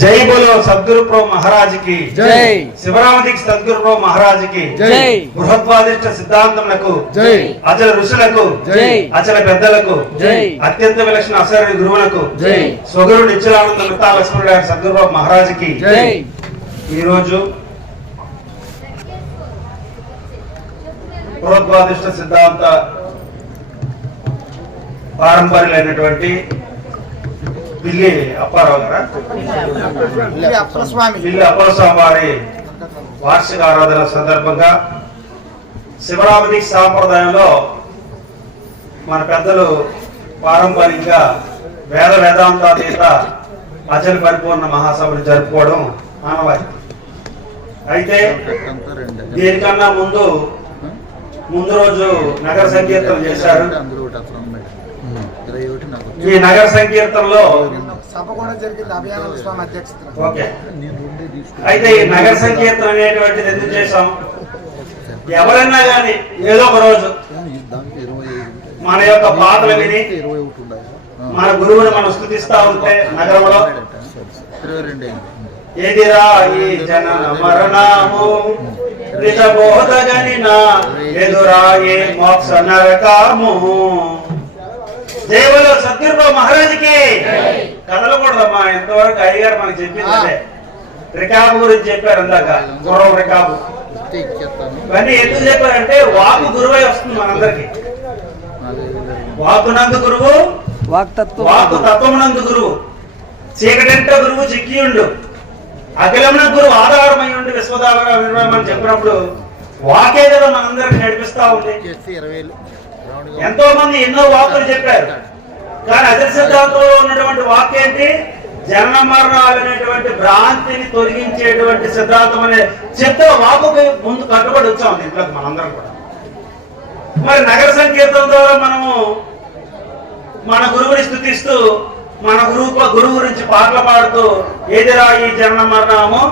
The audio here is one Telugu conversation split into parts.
जय बोलो सद्गुरु प्रो महाराज की जय। शिवरामदीक्ष सद्गुरु प्रो महाराज की जय। बृहद्वादिष्ट सिद्धांतमुలకు जय। अचल ऋषులకు जय। अचल పెద్దలకు जय। अत्यंत विलक्षण अशरीर गुरुవులకు जय। स्वगुरु निश्चलानंद मृता लक्ष्मण गाరి सद्गुरु प्रो महाराज की जय। ఈ రోజు బృహద్వాదిష్ట సిద్ధాంత పారంపర్యులైనటువంటి పిల్లి అప్పారావు గారు పిల్లి అప్పలస్వామి వారి వార్షిక ఆరాధన సందర్భంగా శివరామదీక్ష సాంప్రదాయంలో మన పెద్దలు పారంపర్యంగా వేదాంతాతీత అచల పరిపూర్ణ మహాసభలు జరుపుకోవడం ఆనవాయితీ. అయితే దీనికన్నా ముందు రోజు నగర సంకీర్తన చేశారు. ఈ నగర సంకీర్తనలో అయితే ఈ నగర సంకీర్తన అనేటువంటిది ఎందుకు చేశాం? ఎవరైనా కానీ ఏదో ఒక రోజు మన యొక్క పాటలు విని మన గురువుని మనం స్తుతిస్తా ఉంటే నగరంలో ఎదిరా ఈ జనన మరణము నిజబోధగనిన ఎదురాయే మోక్ష నరకము. జయబోలో సద్గురు మహారాజుకి. కదలకూడదమ్మా, ఎంతవరకు అయ్యగారు మనకు చెప్పింది రికాబు గురించి చెప్పారు. అందాక గుర్రం రికాబు ఇవన్నీ ఎందుకు చెప్పారంటే వాకు గురువై వస్తుంది మనందరికి. వాకునందు గురువు, వాకు తత్వమునందు గురువు, చీకటంట గురువు చిక్కియుండు, అఖిలమున గురువు ఆధారమయ్యుండి విశ్వదావర నిర్వహణ చెప్పినప్పుడు వాకే కదా మనందరికి నడిపిస్తా ఉంది. ఎంతో మంది ఎన్నో వాకులు చెప్పారు, కానీ అచల సిద్ధాంతంలో ఉన్నటువంటి వాక్యం ఏంటి? జనన మరణాలు అనేటువంటి భ్రాంతిని తొలగించేటువంటి సిద్ధాంతం అనే చెత్త వాకుకి ముందు కట్టుబడి వచ్చాం దీంట్లోకి మనందరం కూడా. మరి నగర సంకీర్తన ద్వారా మనము మన గురువుని స్తుతిస్తూ మన గురువు గురించి పాటలు పాడుతూ ఏదిరా ఈ జనన మరణము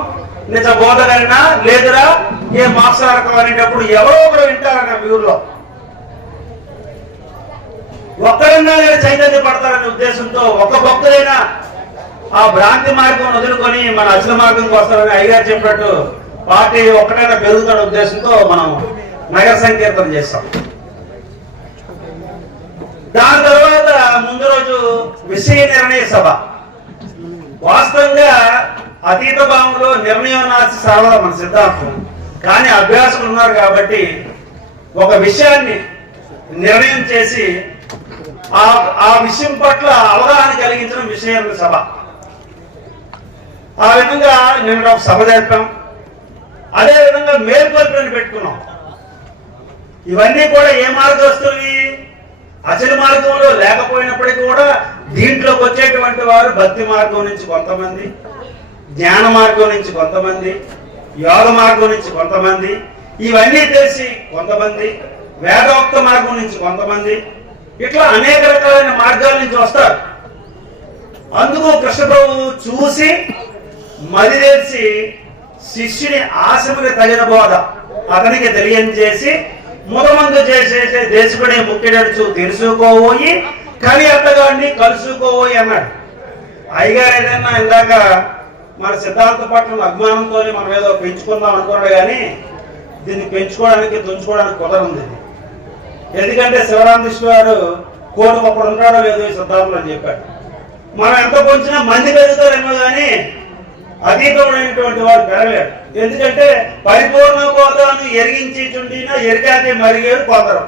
నిజ బోధగలినా లేదురా ఏ మోక్షరకం అనేటప్పుడు ఎవరో ఒకరు వింటారన్న ఊర్లో ఒక్కరైనా చైతన్య పడతారనే ఉద్దేశంతో ఒక భక్తులైనా ఆ భ్రాంతి మార్గం వదులుకొని మన అసలు మార్గంకి వస్తారని అయ్యగారు చెప్పినట్టు పార్టీ ఒక్కటైనా పెరుగుతున్న ఉద్దేశంతో మనం నగర సంకీర్తన చేస్తాం. దాని తర్వాత ముందు రోజు విషయ నిర్ణయ సభ. వాస్తవంగా అతీత భావంలో నిర్ణయం నాసి సావల మన సిద్ధాంతం, కానీ అభ్యాసులు ఉన్నారు కాబట్టి ఒక విషయాన్ని నిర్ణయం చేసి ఆ విషయం పట్ల అవగాహన కలిగించిన విషయ సభ. ఆ విధంగా నిన్న ఒక సభ జరిపాం. అదే విధంగా మేల్కొల్పులను పెట్టుకున్నాం. ఇవన్నీ కూడా ఏ మార్గస్తుని అచల మార్గంలో లేకపోయినప్పటికీ కూడా దీంట్లోకి వచ్చేటువంటి వారు భక్తి మార్గం నుంచి కొంతమంది, జ్ఞాన మార్గం నుంచి కొంతమంది, యోగ మార్గం నుంచి కొంతమంది, ఇవన్నీ తెలిసి కొంతమంది, వేదోక్త మార్గం నుంచి కొంతమంది, ఇట్లా అనేక రకాలైన మార్గాల నుంచి వస్తారు. అందుకు కృష్ణ ప్రభువు చూసి మది తెలిసి శిష్యుని ఆశముకి తగిన బోధ అతనికి తెలియజేసి ముదమందు చేసే దేశకుడే ముక్కిడచ్చు తెలుసుకోబోయి కలి అత్తగాడిని కలుసుకోబోయి అన్నాడు. అయ్యగారు ఏదైనా ఇందాక మన సిద్ధాంత పట్ల అభిమానంతో మనం ఏదో పెంచుకుందాం అనుకున్నాడు, కానీ దీన్ని పెంచుకోవడానికి తుంచుకోవడానికి కుదరంది. ఎందుకంటే శివరామకృష్ణ గారు కోటి ఒకడు ఉంటాడో లేదో ఈ సిద్ధాంతం అని చెప్పాడు. మనం ఎంత పొంచినా మంది పెరుగుతారేమో కానీ అతీతమైనటువంటి వాడు పెరగలేడు. ఎందుకంటే పరిపూర్ణ బోధను ఎరిగించుండినా ఎరిగాకే మరిగేది కొందరు.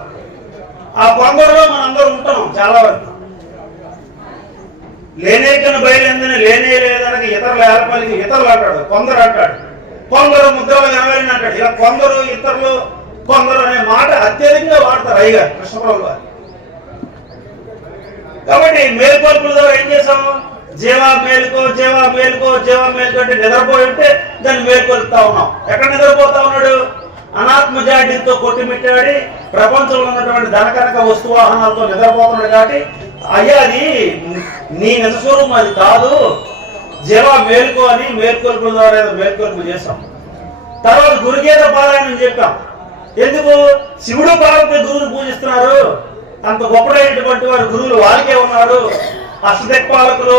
ఆ కొందరులో మనందరం ఉంటాం చాలా వరకు. లేనేకను బయలుదేరిన లేనే లేదనక ఇతరులు ఏర్పలికి ఇతరులు అంటాడు, కొందరు అంటాడు, కొందరు ముద్రలు కనబడిన అంటాడు. ఇలా కొందరు ఇతరులు కొందరు అనే మాట అత్యధికంగా వాడతారు అయ్యగారు కృష్ణప్రభు గారు. కాబట్టి మేల్కొల్పుల ద్వారా ఏం చేసాము? జీవా మేలుకో జీవా మేలుకో జీవా మేలుకో అంటే నిద్రపోయి ఉంటే దాన్ని మేల్కొల్పుతా ఉన్నాం. ఎక్కడ నిద్రపోతా ఉన్నాడు? అనాత్మ జాడ్యంతో కొట్టుమిట్టాడి ప్రపంచంలో ఉన్నటువంటి ధనకనక వస్తువాహనాలతో నిద్రపోతున్నాడు. కాబట్టి అయ్యా అది నీ నిజస్వరూపం అది కాదు, జీవా మేలుకో అని మేల్కొల్పుల ద్వారా మేల్కొల్పు చేస్తాం. తర్వాత గురుగీత పారాయణం చెప్పాం. ఎందుకు? శివుడు పార్వతి గురువుని పూజిస్తున్నారు, అంత గొప్పడైనటువంటి వారు గురువులు వారికే ఉన్నారు. అష్టదిక్పాలకులు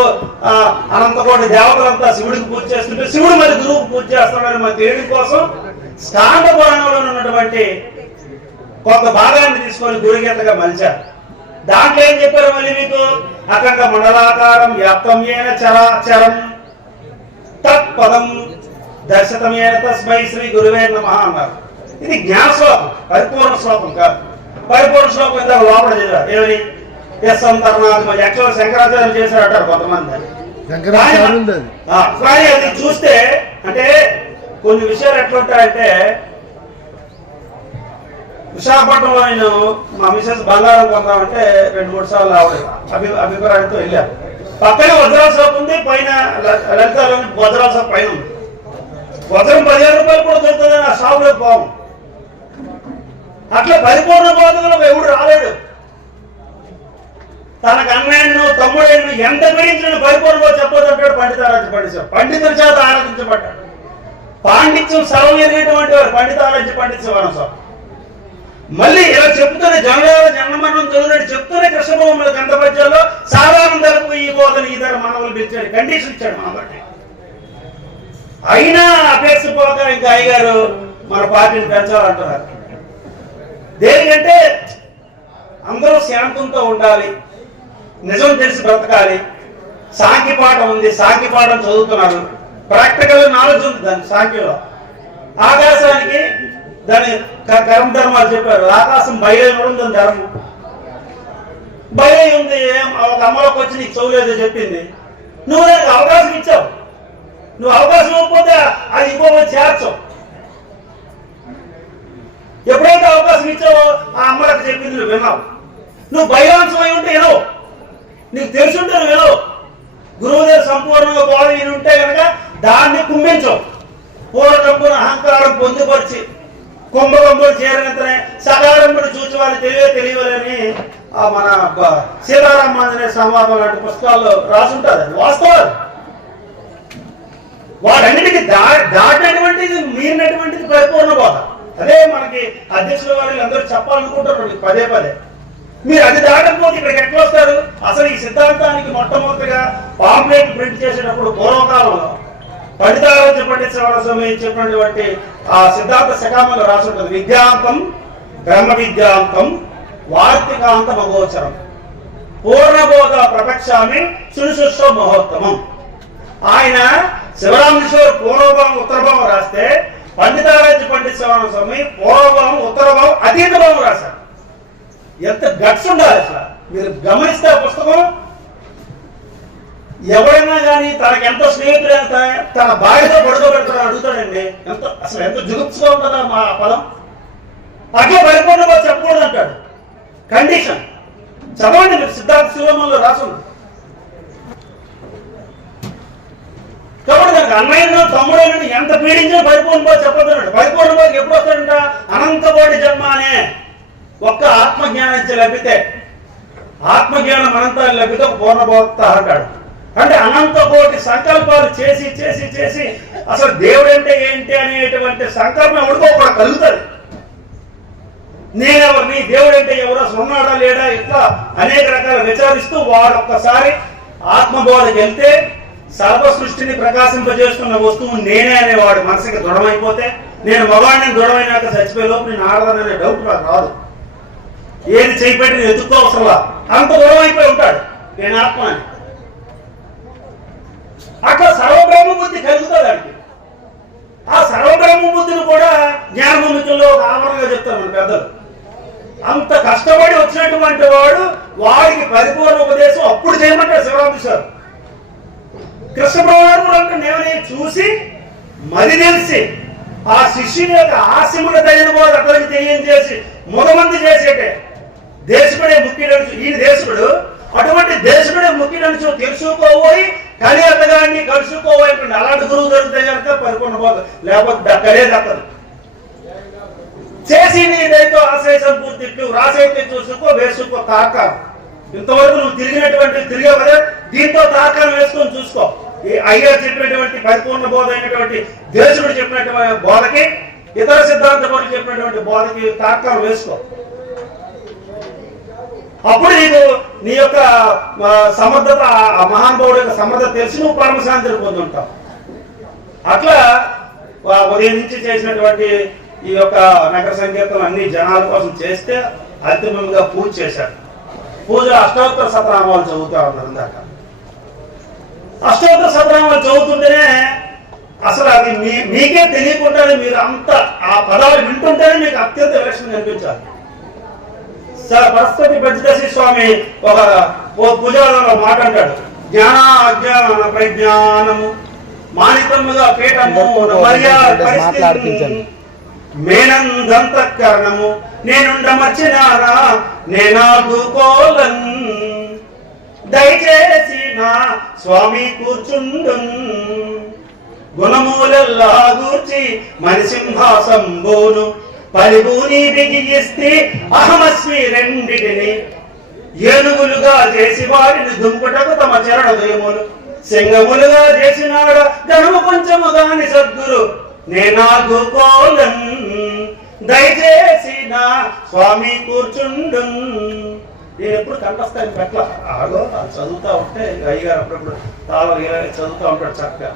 అనంతకోటి దేవతలంతా శివుడికి పూజ చేస్తుంటే శివుడు మరి గురువుకు పూజ చేస్తున్నాడని మన తెలియడం కోసం స్కాంద పురాణంలో ఉన్నటువంటి కొంత భాగాన్ని తీసుకొని గురుగీతగా మలిచారు. దాంట్లో ఏం చెప్పారు మళ్ళీ మీకు? అఖండ మండలాకారం వ్యాప్తం ఏన చరాచరం తత్పదం దర్శతమేన తస్మై శ్రీ గురువే నమః అన్నారు. ఇది జ్ఞాన శ్లోకం, పరిపూర్ణ శ్లోకం కాదు. పరిపూర్ణ శ్లోకం ఇంత లోపల చదివారు. ఏమని? యాక్చువల్ శంకరాచార్యం చేశారు అంటారు కొంతమంది. కానీ అది చూస్తే అంటే కొన్ని విషయాలు ఎట్లుంటాయంటే, విశాఖపట్నంలో నేను మా మిసెస్ బంగారం కొందామంటే 2-3 సార్లు ఆవిడ అభిప్రాయంతో వెళ్ళారు. పక్కనే వజ్రాల షాప్ ఉంది, పైన లలితాలోని వజ్రాల షాప్ పైన ఉంది. వజ్రం 15 రూపాయలు కూడా దొరుకుతుందని ఆ షాపులో పోము. అట్లా పరిపూర్ణ బోధకులు ఎవడు రాలేడు. తనకు అన్నయ్యను తమ్ముడైన ఎంత పీడించిన పరిపూర్ణంగా చెప్పొద్దంటాడు పండితారాజ్య పండితాడు. పండితుల చేత ఆరాధించబడ్డాడు. పాండిత్యం సర్వమైనటువంటి వారు పండితారాజ్య పండితవరం సార్. మళ్ళీ ఇలా చెప్తూనే జన్మమరణం చదువునట్టు చెప్తూనే కృష్ణభూముల గంధపద్యాల్లో సాధారణ ధరకు ఈ బోధన ఈ ధర మనవులు పిలిచాడు, కండిషన్ ఇచ్చాడు కాబట్టి. అయినా అపేక్ష పోక ఇంకా అయ్యగారు మన పార్టీని పెంచాలంటున్నారు. దేనికంటే అందరూ శాంతంతో ఉండాలి, నిజం తెలిసి బ్రతకాలి. సాంఖ్య పాఠం ఉంది, సాంఖ్య పాఠం చదువుతున్నారు, ప్రాక్టికల్ నాలెడ్జ్ ఉంది దాని సాంఖ్యలో. ఆకాశానికి దాని కర్మ ధర్మాలు చెప్పారు. ఆకాశం బయలు ఉంది ధర్మం, బయలు ఉంది. ఒక అమ్మలోకి వచ్చి నీకు చదువులేదో చెప్పింది, నువ్వు దానికి అవకాశం ఇచ్చావు. నువ్వు అవకాశం ఇవ్వకపోతే అది ఇంకో చేర్చవు. ఎప్పుడైతే అవకాశం ఇచ్చావో ఆ అమ్మలకు చెప్పింది నువ్వు విన్నావు. నువ్వు బయలాంశం అయి ఉంటే వినవు, నీకు తెలుసుంటే నువ్వు వినవు. గురువు దగ్గర సంపూర్ణంగా బోధ విని ఉంటే కనుక దాన్ని కుమ్మించవు. పూర్వకంపున అహంకారం పొందుపరిచి కుంభకంపులు చేరినంతనే సకారంపుడు చూసి వాళ్ళు తెలియవలని మన సీతారామాంజనేయ సంవాదం లాంటి పుస్తకాల్లో రాసుంటారు. అది వాస్తవాలు. వాటన్నిటికీ దాటినటువంటిది మీరినటువంటిది పరిపూర్ణ బోధ. అదే మనకి అధ్యక్షుల వారు అందరూ చెప్పాలనుకుంటారు పదే పదే. మీరు అది దాటకపోతే ఇక్కడికి ఎట్లా వస్తారు? అసలు ఈ సిద్ధాంతానికి మొట్టమొదటిగా పాంప్లెట్ ప్రింట్ చేసేటప్పుడు పూర్వకాలంలో పండితారాజ్య పండితవరం సంబంధించినటువంటి ఆ సిద్ధాంత శకామంలో రాసి ఉంటుంది. విద్యాంతం బ్రహ్మ విద్యాంతం వార్తికాంతం అగోచరం పూర్ణబోధ ప్రపక్షామి సునిశుష్వ మహోత్తమం. ఆయన శివరామేశ్వర్ పూర్వభావం ఉత్తరభావం రాస్తే పండితారాజ్య పండితవరం స్వామి పూర్వభావం ఉత్తరభావం అతీత భావం రాశారు. ఎంత గట్స్ ఉండాలి అసలు. మీరు గమనిస్తే పుస్తకం ఎవరైనా కానీ తనకి ఎంతో స్నేహితుడైనా తన భార్యతో పడుకోబెడతాడు అడుగుతాడండి. అసలు ఎంత జుగుప్సుగా ఉంటుందా మా పదం. అట్లా పరిపూర్ణంగా చెప్పకూడదు అంటాడు. కండిషన్ చదవండి మీరు, సిద్ధార్థ శివమంలో రాసుంది. కాబట్టి దానికి అన్నయ్యను తమ్ముడైన ఎంత పీడించినా పరిపూర్ణంగా చెప్పొద్దు. పరిపూర్ణంగా ఎప్పుడు వస్తాడంట? అనంతకోటి జన్మ అనే ఒక్క ఆత్మజ్ఞానం లభితే, ఆత్మజ్ఞానం అనంతాన్ని లభితే పూర్ణబోధ అంటాడు. అంటే అనంత కోటి సంకల్పాలు చేసి చేసి చేసి అసలు దేవుడు అంటే ఏంటి అనేటువంటి సంకల్పం ఎవరికో కూడా కలుగుతుంది. నేనెవరిని, దేవుడు అంటే ఎవరో, అసలు ఉన్నాడా లేడా, ఇట్లా అనేక రకాల విచారిస్తూ వాడు ఒక్కసారి ఆత్మబోధకి వెళ్తే సర్వ సృష్టిని ప్రకాశింపజేస్తున్న వస్తువు నేనే అనేవాడు మనసుకి దృఢమైపోతే, నేను మగాడిని దృఢమైనాక చచ్చిపోయే లోపు నేను ఆడదాననే డౌట్ నాకు రాదు. ఏది చేయిపెట్టి నేను ఎత్తుకోవసరంలా అంత దృఢమైపోయి ఉంటాడు నేను ఆత్మ అని. అట్లా సర్వబ్రహ్మ బుద్ధి కలుగుతుందండి. ఆ సర్వబ్రహ్మ బుద్ధిని కూడా జ్ఞానముఖంలో ఒక ఆవరణగా చెప్తారు మన పెద్దలు. అంత కష్టపడి వచ్చినటువంటి వాడు వాడికి పరిపూర్ణ ఉపదేశం అప్పుడు చేయమంటారు శివరామేశ్వర్. కృష్ణప్రభుడు కూడా అంటే నేనే చూసి మరి తెలిసి ఆ శిష్యుని యొక్క ఆశములు తగిన బోధ అక్కడికి తెలియజేసి ముదమంది చేసేటే దేశకుడే ముఖ్యుడు. ఈయన దేశకుడు, అటువంటి దేశకుడే ముఖ్యుడు తెలుసుకోబోయి కలి అతగాన్ని కలుసుకోబోయి అలాంటి గురువు దొరికితే కనుక పరిపూర్ణ బోధ, లేకపోతే దక్కలే దక్కదు. చేసి నీదైతే ఆశయ సంపూర్తి రాసైతే చూసుకో వేసుకో తాకారం. ఇంతవరకు నువ్వు తిరిగావు కదా, దీంతో తాకారం వేసుకొని చూసుకో. ఈ అయ్యారు చెప్పినటువంటి పరిపూర్ణ బోధ అయినటువంటి దేశకుడు చెప్పినటువంటి బోధకి, ఇతర సిద్ధాంత బోధ చెప్పినటువంటి బోధకి తాకారం వేసుకో. అప్పుడు నీకు నీ యొక్క సమర్థత, ఆ మహానుభావుడు యొక్క సమర్థత తెలిసి నువ్వు పరమశాంతిని పొందుంటావు. అట్లా ఉదయం నుంచి చేసినటువంటి ఈ యొక్క నగర సంకీర్తనం అన్ని జనాల కోసం చేస్తే అంతిమంగా పూజ చేశారు. పూజ అష్టోత్తర శతనామాలు చదువుతా ఉన్నారు. ఇందాక అష్టోత్తర శతనామాలు చదువుతుంటేనే అసలు అది మీకే తెలియకుండానే మీరు అంత ఆ పదాలు వింటుంటేనే మీకు అత్యంత విలక్షణంగా అనిపించాలి. సరస్వతి పంచదశి స్వామి ఒక పూజలో మాట అంటాడు, జ్ఞాన అజ్ఞాన ప్రజ్ఞానము మానితముగా పీఠము మేనందంతఃకరణము నేనుండమర్చినారా నేనాడుకోలన్ దయచేసి నా స్వామి కూర్చుండు గుణమూలల్లా గూర్చి మణిసింహాసంబోను పలిభూని బిగిస్తే అహమస్మి రెండిటిని ఏనుగులుగా చేసి వారిని దుంకుటకు తమ చరణోదయములు సింగములుగా చేసినాడ గణము కొంచెము గాని సద్గురు నేనాగుకోలన్ దయచేసి నా స్వామి కూర్చుండు. నేను ఎప్పుడు కంఠస్థాయి పెట్ల ఆగో చదువుతా ఉంటే అయ్యగారు అప్పుడప్పుడు చదువుతా ఉంటాడు చక్కగా.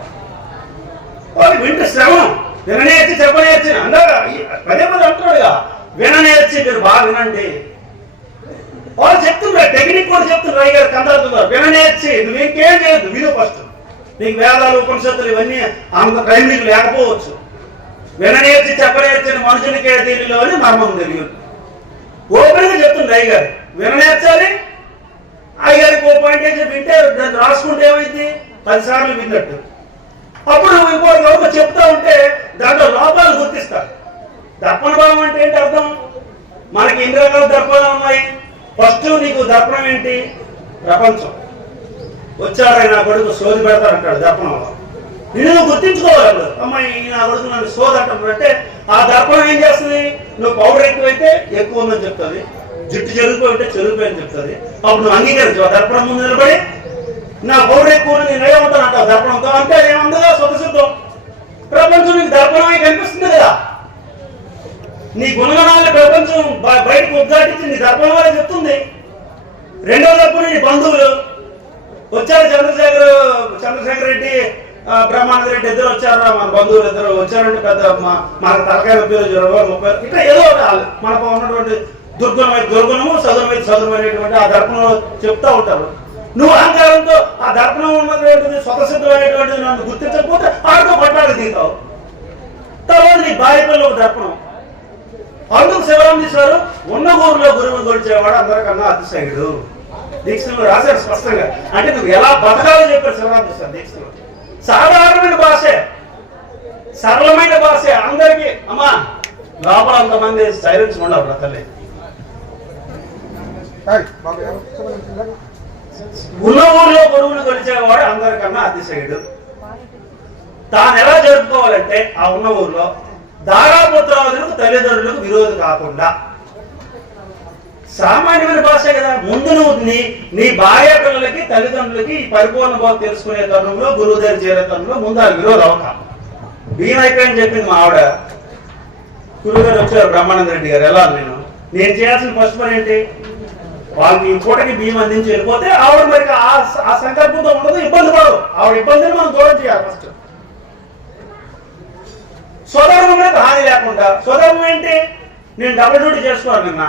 వాళ్ళు వింటూ శ్రవణం విననేర్చి చెప్పనేర్చి అందాక పదే పదే అంటున్నాడుగా, విననేర్చి మీరు బాగా వినండి. వాళ్ళు చెప్తున్నారు, టెక్నిక్ కూడా చెప్తున్నారు. అయ్యగారు కందాడుతున్నారు, విననేర్చి నువ్వు ఇంకేం చేయొద్దు, విను ఫస్ట్. నీకు వేదాలు ఉపనిషత్తులు ఇవన్నీ అంత టైం నీకు లేకపోవచ్చు. విననేర్చి చెప్పనేర్చిన మనుషునికే దీనిలో అని మర్మం తెలియదు. ఓపెన్గా చెప్తుంది అయ్యగారు, విననేర్చాలి. అయ్యగారికి ఓ పాయింట్ వేసి వింటే దాన్ని రాసుకుంటే ఏమైంది, 10 సార్లు విన్నట్టు. అప్పుడు ఇంకో చెప్తా ఉంటే దాంట్లో లోపాలు గుర్తిస్తారు. దర్పణ భావం అంటే ఏంటి అర్థం? మనకి ఎన్ని రకాల దర్పణాలు ఉన్నాయి? ఫస్ట్ నీకు దర్పణం ఏంటి? ప్రపంచం. వచ్చాడు నా కొడుకు సోది పెడతాడంటాడు దర్పణంలో. నేను గుర్తించుకోవాలి, అమ్మాయి నా కొడుకు నన్ను సోది అంటాడంటే ఆ దర్పణం ఏం చేస్తుంది? నువ్వు పౌడర్ ఎక్కువైతే ఎక్కువ ఉందని చెప్తుంది, జుట్టు చెరిగిపోయింటే చెరిగిపోయిందని చెప్తుంది. అప్పుడు నువ్వు అంగీకరించు. ఆ దర్పణం ముందు నిలబడి నా పౌడర్ ఎక్కువ నేను ఏమంటాను అంటావు దర్పణంతో, అంటే ఏముందిగా స్వతసిద్ధం. ప్రపంచం నీకు దర్పణమే కనిపిస్తుంది కదా. నీ గుణగణాల ప్రపంచం బయటకు ఉద్ఘాటించి నీ దర్పణం వల్ల చెప్తుంది. రెండవ దర్పణం నీ బంధువులు వచ్చారు. చంద్రశేఖర్ రెడ్డి, బ్రహ్మానంద రెడ్డి ఇద్దరు వచ్చారా, మన బంధువులు ఇద్దరు వచ్చారంటే పెద్ద మనకు తలకాయ 30 ఇట్లా ఏదో మనకు ఉన్నటువంటి దుర్గుణము సదునమైనటువంటి ఆ దర్పణంలో చెప్తా ఉంటారు. నువ్వు అహంకారంతో ఆ దర్పణం ఉన్నటువంటిది స్వతసిద్ధమైనటువంటిది నన్ను గుర్తించకపోతే ఆడితో పట్టాడు దిగుతావు. తర్వాత నీ భార్య పిల్లలకు దర్పణం. అందుకు శివరామేశ్వరు ఉన్న ఊరిలో గురువుని కొలిచేవాడు అందరికన్నా అతిశయుడు. దీక్షలో రాశారు స్పష్టంగా. అంటే నువ్వు ఎలా బతకాలో చెప్పారు శివరామేశ్వర దీక్షలో. సాధారణమైన భాషే, సరళమైన భాషే అందరికీ. అమ్మా లోపల అంతమంది సైలెన్స్ ఉండవు బ్రతలే. ఉన్న ఊరిలో గురువుని కొలిచేవాడు అందరికన్నా అతిశయుడు. తాను ఎలా జరుపుకోవాలంటే ఆ ఉన్న ఊరిలో దారాపుత్రాదులకు తల్లిదండ్రులకు విరోధం కాకుండా. సామాన్యమైన భాష కదా. ముందు నువ్వు నీ భార్య పిల్లలకి తల్లిదండ్రులకి ఈ పరిపూర్ణ బోధ తెలుసుకునే తరుణంలో, గురువు దగ్గర చేరే తరుణంలో ముందు ఆ విరోధం అవక బియ్యం అయిపోయిందని చెప్పింది మా ఆవిడ. గురువు గారు వచ్చారు బ్రహ్మానంద రెడ్డి గారు. ఎలా నేను చేయాల్సిన ఫస్ట్ పని ఏంటి? వాళ్ళకి ఈ పూటకి బియ్యం అందించి వెళ్ళిపోతే ఆవిడ మరి ఆ సంకల్పంతో ఉండదు, ఇబ్బంది పడదు. ఆవిడ ఇబ్బందిని మనం దూరం చేయాలి ఫస్ట్. స్వధర్మం మీద హాని లేకుండా. స్వధర్మం ఏంటి? నేను డబుల్ డ్యూటీ చేసుకోవాలి నిన్న.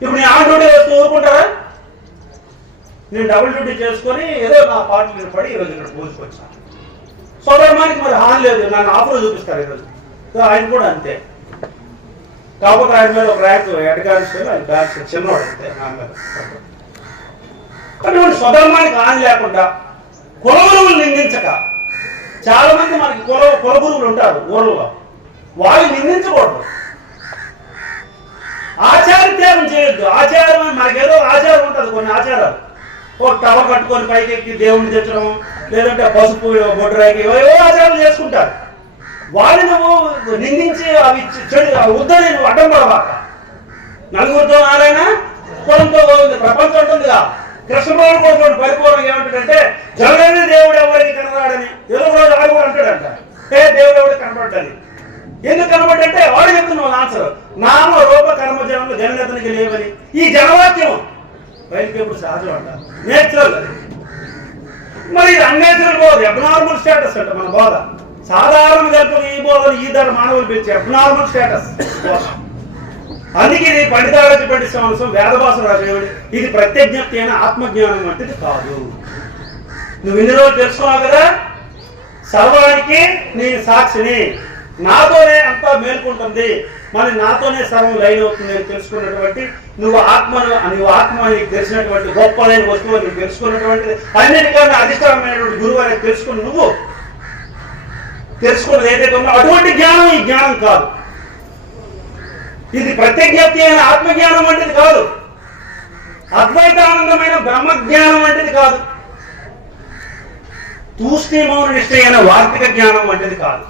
ఇప్పుడు నేను ఆ డ్యూటీ వేస్తూ ఊరుకుంటారా? నేను డబుల్ డ్యూటీ చేసుకొని ఏదో నా పాటలు పడి ఈరోజు ఇక్కడ పూజుకొచ్చాను. స్వధర్మానికి మరి హాని లేదు. నన్ను ఆఫర్ చూపిస్తారు ఈరోజు. ఆయన కూడా అంతే. కాకపోతే ఆయన మీద ఒక ర్యాక్ ఎడగాల్సి ఆయన బ్యాగ్స్ చిన్నవాడు అంతే. అటువంటి స్వధర్మానికి హాని లేకుండా కులగురువులు నిందించక. చాలా మంది మనకి కులగురువులు ఉంటారు ఊళ్ళలో, వాళ్ళు నిందించకూడదు. ఆచారత్యాగం చేయొద్దు. ఆచారం మనకేదో ఆచారం ఉంటుంది. కొన్ని ఆచారాలు ఒక టవర్ కట్టుకొని పైకి ఎక్కి దేవుడిని తెచ్చడం, లేదంటే పసుపు బొడ్రాకి ఏవో ఆచారాలు చేసుకుంటారు. వాళ్ళు నువ్వు నిందించి అవి చెడు వద్దని నువ్వు అడ్డం పడవాక. నలుగురితో నారాయణ కులంతో ప్రపంచం ఉంటుందిగా. కృష్ణబాబు కోసం పరిపూర్ణంగా ఏమంటాడంటే జగనే దేవుడు ఎవరికి కనబడాడని ఏదో రోజు ఆడు కూడా అంటాడంట. దేవుడు ఎవరికి కనబడ్డాని. ఎందుకు కనబడ్డంటే వాడు చెప్తున్న ఆన్సర్ నామ రూప కర్మజనంలో గణగతనికి లేవని ఈ జనవాక్యం బయటకి ఎప్పుడు సహజం అంటారు, నేచురల్. మరి ఇది అన్నేచురల్ బోధ, అబ్నార్మల్ స్టేటస్ అంట మన బోధ. సాధారణ కల్పన ఈ బోధన ఈ ధర మానవులు పిలిచే అబ్నార్మల్ స్టేటస్ బోధ. అందుకే ఇది పండితారాజ్య పండిత సంవత్సరం వేదభాష రాజేవాడి ఇది ప్రత్యజ్ఞప్తి అయిన ఆత్మజ్ఞానం వంటిది కాదు. నువ్వు ఇన్ని రోజులు తెలుసుకున్నావు కదా, సర్వానికి నేను సాక్షిని, నాతోనే అంతా మేల్కొంటుంది, మరి నాతోనే సర్వం లైన్ అవుతుంది అని తెలుసుకున్నటువంటి నువ్వు ఆత్మ నీకు తెలిసినటువంటి గొప్పదైన వస్తువు నీకు తెలుసుకున్నటువంటిది, అన్నిటికన్నా అధిష్టానమైనటువంటి గురువు అనేది తెలుసుకుని నువ్వు తెలుసుకున్నది ఏదైతే ఉందో అటువంటి జ్ఞానం ఈ జ్ఞానం కాదు. ఇది ప్రత్యజ్ఞప్తి అయిన ఆత్మజ్ఞానం వంటిది కాదు, అద్వైతానందమైన బ్రహ్మజ్ఞానం వంటిది కాదు, తూష్ణీమౌన నిష్ఠయైన వార్తిక జ్ఞానం వంటిది కాదు.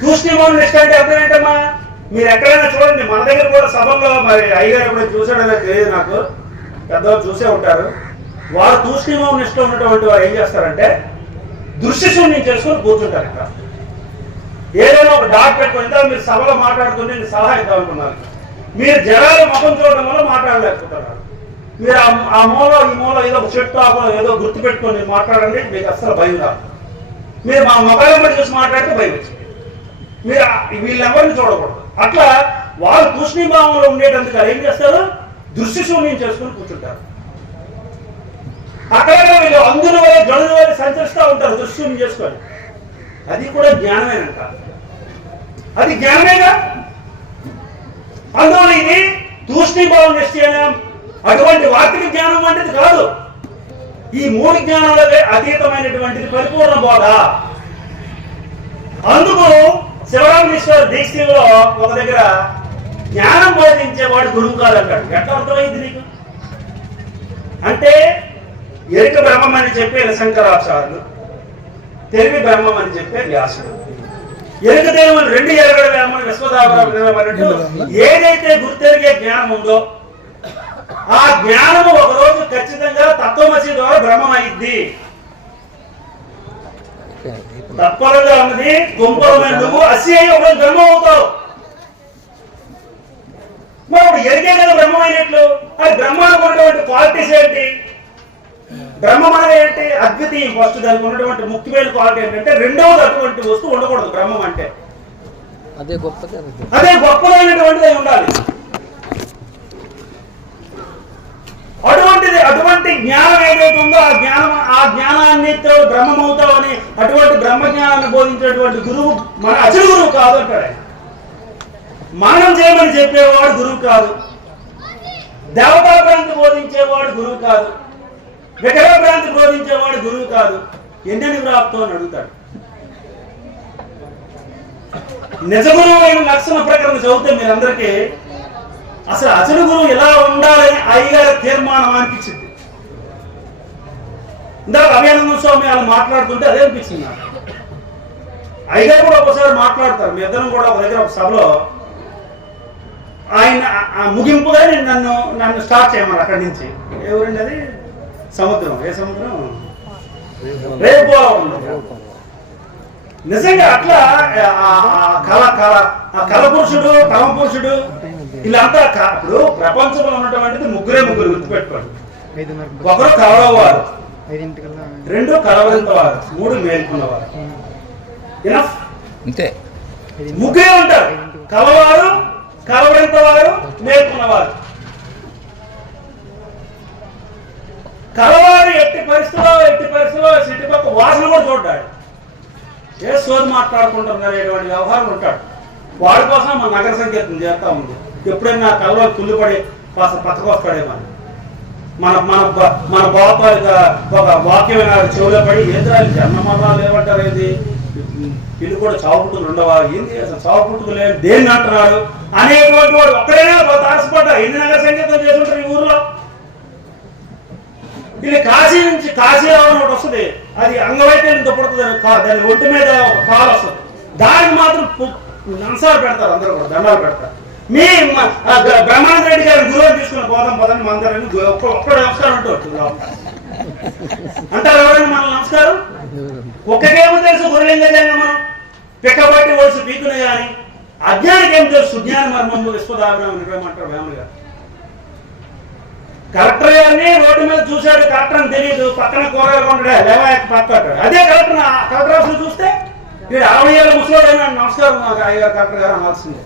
తూష్ణీమౌన నిష్ఠ అంటే అర్థం ఏంటమ్మా? మీరు ఎక్కడైనా చూడండి, మన దగ్గర కూడా సభల్లో, మరి అయ్యగారు ఎప్పుడైనా చూసాడో తెలియదు నాకు, పెద్దవాళ్ళు చూసే ఉంటారు. వారు తూష్ణీమౌన నిష్ఠ ఉన్నటువంటి వారు ఏం చేస్తారంటే దృశ్యశూన్యం చేసుకొని కూర్చుంటారు. ఇక్కడ ఏదైనా ఒక డాక్ పెట్టుకుంటే మీరు సభలో మాట్లాడుతుంటే నేను సలహా ఇద్దాం అనుకున్నాను, మీరు జనాలు ముఖం చూడడం వల్ల మాట్లాడలేకపోతున్నారు. మీరు ఆ మూల ఈ మూల ఏదో ఒక చెట్టు ఆకులో ఏదో గుర్తు పెట్టుకొని మాట్లాడండి, మీకు అస్సలు భయం రాదు. మీరు మా మొబైల్ నెంబర్ చూసి మాట్లాడితే భయం వచ్చింది. మీరు వీళ్ళెవరిని చూడకూడదు. అట్లా వాళ్ళు తూష్ణీభావంలో ఉండేటందుకు ఏం చేస్తారు, దృశ్యశూన్యం చేసుకుని కూర్చుంటారు. అక్కడ వీళ్ళు అందులో వల్ల గడుల వల్ల సంచరిస్తూ ఉంటారు దృశ్యశూన్యం చేసుకొని. అది కూడా జ్ఞానమేనంట, అది జ్ఞానమేగా. అందువల్ల ఇది తూష్ణీభావం నిశ్చయం అటువంటి వార్తిక జ్ఞానం వంటిది కాదు. ఈ మూడు జ్ఞానాలకే అతీతమైనటువంటిది పరిపూర్ణ బోధ. అందుకు శివరామేశ్వర దీక్షలో ఒక దగ్గర జ్ఞానం బోధించేవాడు గురువు కాదంటాడు. ఎట్లా అర్థమైంది నీకు అంటే, ఎరుక బ్రహ్మం అని చెప్పే శంకరాచార్యులు, తెలివి బ్రహ్మం అని చెప్పే వ్యాసుడు. ఎరుక దేవుని రెండు ఎరగడమని విశ్వదాభిరామన్నట్టు ఏదైతే గుర్తెరిగే జ్ఞానం ఉందో ఆ జ్ఞానము ఒకరోజు ఖచ్చితంగా తత్వమసి ద్వారా బ్రహ్మం అయింది. తత్పరంగా ఉన్నది గుంపరమైన నువ్వు అసి అయి ఒక బ్రహ్మం అవుతావు. మరి అప్పుడు ఎరిగే కదా బ్రహ్మం అయినట్లు. అది బ్రహ్మానికి ఉన్నటువంటి క్వాలిటీస్ ఏంటి? బ్రహ్మం అనేది ఏంటి? అద్వితీయం. ఫస్ట్ దానికి ఉన్నటువంటి ముఖ్యమైన క్వాలిటీ ఏంటంటే రెండవది అటువంటి వస్తువు ఉండకూడదు. బ్రహ్మం అంటే అదే గొప్పదైనటువంటిది ఉండాలి. అటువంటి జ్ఞానం ఏదైతే ఉందో ఆ జ్ఞానాన్ని బ్రహ్మం అవుతావని అటువంటి బ్రహ్మ జ్ఞానాన్ని బోధించేటువంటి గురువు మన అసలు గురువు కాదు అంటాడు. మనం చేయమని చెప్పేవాడు గురువు కాదు, దేవతా భ్రాంతి బోధించేవాడు గురువు కాదు, విగ్రహ భ్రాంతి బోధించేవాడు గురువు కాదు. ఎన్నెన్ని ప్రాప్తం అని అడుగుతాడు. నిజ గురువు అయిన లక్షణ ప్రకరణ చదివితే మీరందరికీ అసలు గురువు ఇలా ఉండాలని అయ్యగారి తీర్మానం అనిపించింది. ఇందాక అభియానంద స్వామి వాళ్ళు మాట్లాడుతుంటే అదే అనిపించింది నాకు. అయ్యగారు కూడా ఒకసారి మాట్లాడతారు. మీ ఇద్దరం కూడా ఒక దగ్గర ఒక సభలో ఆయన ముగింపుగా నన్ను స్టార్ట్ చేయమన్నారు. అక్కడి నుంచి ఎవరండి అది సముద్రం, ఏ సముద్రం? రేపు నిజంగా అట్లా కళ పురుషుడు, కళ పురుషుడు వీళ్ళంతా ఇప్పుడు ప్రపంచంలో ఉన్నటువంటిది ముగ్గురు గుర్తుపెట్టుకోండి. ఒకరు కలవవారు, రెండు కలవరింతవారు, మూడు మేల్కొన్నవారు. అంతే, ముగ్గురే ఉంటారు. కలవారు, కలవరింతవారు, మేల్కొన్నవారు. కలవారు ఎట్టి పరిస్థితుల్లో సిటీపక్క వాసన కూడా చూడ్డాడు. ఏ సోది మాట్లాడుకుంటున్నారు అనేటువంటి వ్యవహారం ఉంటాడు. వాడి కోసం మన నగర సంకీర్తన చేస్తా ఉంది. ఎప్పుడైనా కలవ కుళ్ళుపడి పచ్చకొస్తాడేమో మన మన మన బాపాలుగా ఒక వాక్యమైన చెవులో పడి ఏది జన్మమరణాలు ఏమంటారు, ఏది ఇల్లు కూడా చావుపుట్టులు ఉండవా, ఏంది అసలు చావుపుట్టుకు లేదు దేన్ని అంటున్నాడు అనేటువంటి వాడు ఒక్కడైనా తారసపడ్డా. ఎన్ని నగర సంగీతం చేసుకుంటారు ఈ ఊర్లో. ఇది కాశీ నుంచి కాశీ రావడం ఒకటి వస్తుంది, అది అంగవైకల్యంతో పుడుతుంది. దాని ఒంటి మీద ఒక కాలు వస్తుంది, దానికి మాత్రం నంసాలు పెడతారు, అందరూ కూడా దండాలు పెడతారు. మీ బ్రహ్మానంద రెడ్డి గారి గురువు తీసుకున్న పోదాం మందరని ఒక్కడు నమస్కారం ఉంటుంది అంటారు. ఎవరైనా మన నమస్కారం ఒక్కకేమో తెలుసు గురులింగ జంగమనం పిక్కబట్టి ఒడిసి పీకునే కానీ అజ్ఞానికి ఏం తెలుసు సుజ్ఞాన మర్మము విశ్వదాభిరామ నిర్వహమంటారు వేమన గారు. కలెక్టర్ గారిని రోడ్డు మీద చూశాడు, కలెక్టర్ అని తెలియదు, పక్కన కూరగాయలు కొంటాడు, లేవా పక్కటాడు. అదే కలెక్టర్ ఆఫీస్ చూస్తే వీడు 60 ఏళ్ళ ముసలోడైనా నమస్కారం అయ్యారు కలెక్టర్ గారు అనాల్సిందే.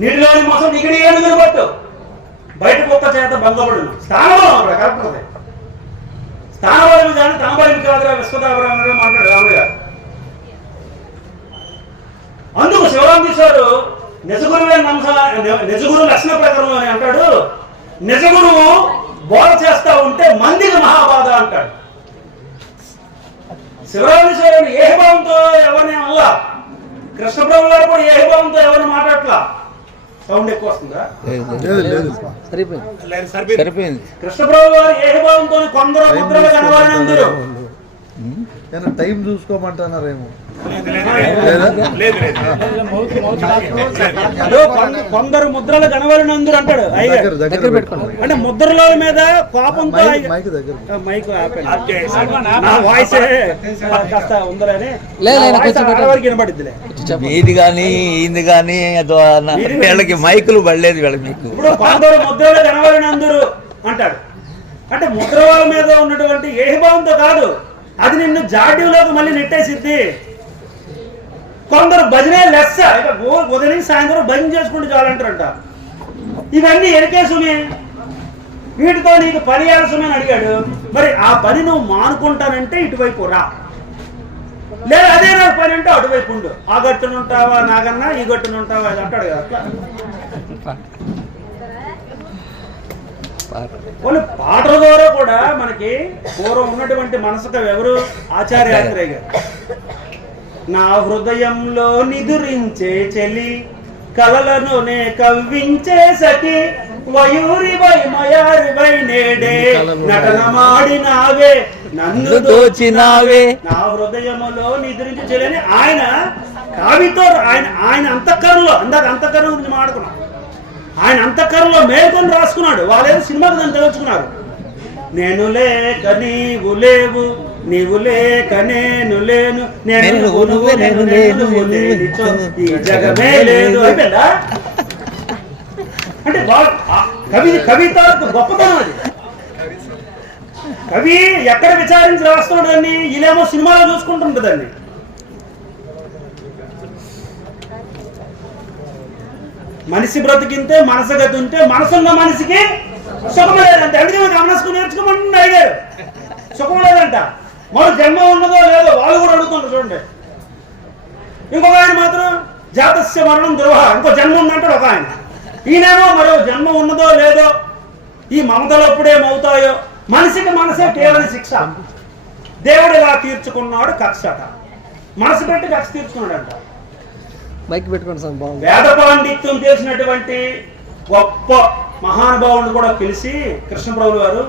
నీటిలోని మోసం ఇక్కడ ఏడుగురు పట్టు బయట కుక్క చేత బంధపడు స్థానబలం అక్కడ కలెక్టర్ స్థానబలం కానీ తనబలం కాదురా విశ్వదాభిరామ మాట్లాడు రాముడు గారు. అందుకు శివరామకృష్ణుడు నిజగురు లక్షణ ప్రకారం అని అంటాడు, నిజగురువు బోధ చేస్తా ఉంటే మందికి మహాబాధ అంటాడు. శివరామకృష్ణుడు ఏ భావంతో ఎవరిని అల్లా, కృష్ణప్రభు గారు కూడా ఏ భావంతో ఎవరిని మాట్లాడట్లా. సౌండ్ ఎక్కువ వస్తుందా? సరిపోయింది. కృష్ణప్రభు గారు ఏ భావంతో కొందరు ముద్రలు కనబడినందరూ టైం చూసుకోమంటున్నారేమో. కొందరు ముద్రలు కనబడినందరూ అంటాడు అంటే ముద్రల మీద కోపంతో మైక్ వాయిస్ కాస్త ఉందని వినపడిద్దిలే. ఇది కానీ ఇది కానీ వీళ్ళకి మైకులు పడలేదు వీళ్ళకి. ఇప్పుడు కొందరు ముద్రలు కనబడినందరూ అంటాడు అంటే ముద్ర వాళ్ళ మీద ఉన్నటువంటి ఏ భావంతో కాదు, అది నిన్ను జాడ్యంలోకి మళ్ళీ నెట్టేసిద్ది. కొందరు భజనే లెస్స, ఉదయం సాయంత్రం భజన చేసుకుంటూ చాలంటారంట. ఇవన్నీ ఎరికే సుమి, వీటితో నీకు పని సుమి అని అడిగాడు. మరి ఆ పని నువ్వు మానుకుంటానంటే ఇటువైపు రా, లేదా అదే నాకు పని అంటే అటువైపు ఉండు. ఆ గట్టును ఉంటావా నాగన్నా, ఈ గట్టును ఉంటావా అది అంటాడు కదా. వాళ్ళు పాటల ద్వారా కూడా మనకి పూర్వం ఉన్నటువంటి మనసుకు ఎవరు ఆచార్య యాత్రే గారు. నా హృదయంలో నిదురించే చెలి, కలలనునే కవ్వించే సఖి, వయూరి వై మయారి వై నేడే నటనమాడినావే నన్ను దోచినావే. నా హృదయములో నిద్రించే చెలి అని ఆయన కావితో ఆయన అంతఃకరణలో, అందాక అంతఃకరణ గురించి మాట్లాడుకున్నాం, ఆయన అంతఃకరణలో మేల్కొని రాసుకున్నాడు. వాళ్ళేదో సినిమాకు దాన్ని తెలుసుకున్నారు. నేను లేక నీవు లేవు, నీవు లేక నేను లేను, నేను ఈ జగమే లేదు అయిపోయిందా అంటే కవిత గొప్పతనం అది. కవి ఎక్కడ విచారించి రాస్తున్నాడు దాన్ని, ఇలేమో సినిమాలో చూసుకుంటుంటుంది దాన్ని. మనిషి బ్రతికింతే మనసు గతి ఉంటే మనసున్న మనిషికి సుఖం లేదంటే. అందుకే గమనించుకుని నేర్చుకోమని అడిగారు. సుఖం లేదంట. మరో జన్మ ఉన్నదో లేదో వాళ్ళు కూడా అడుగుతుంటారు చూడండి. ఇంకొక ఆయన మాత్రం జాతస్య మరణం దుర్వహ, ఇంకో జన్మ ఉందంటాడు ఒక ఆయన. ఈయనేమో మరో జన్మ ఉన్నదో లేదో, ఈ మమతలు ఎప్పుడేమవుతాయో, మనిషికి మనసే కేవలం శిక్ష. దేవుడు ఇలా తీర్చుకున్నాడు కక్షట, మనసు పెట్టి కక్ష తీర్చుకున్నాడంట. వేద పాండిత్యం తెలిసినటువంటి గొప్ప మహానుభావుడు కూడా పిలిచి కృష్ణప్రభులు గారు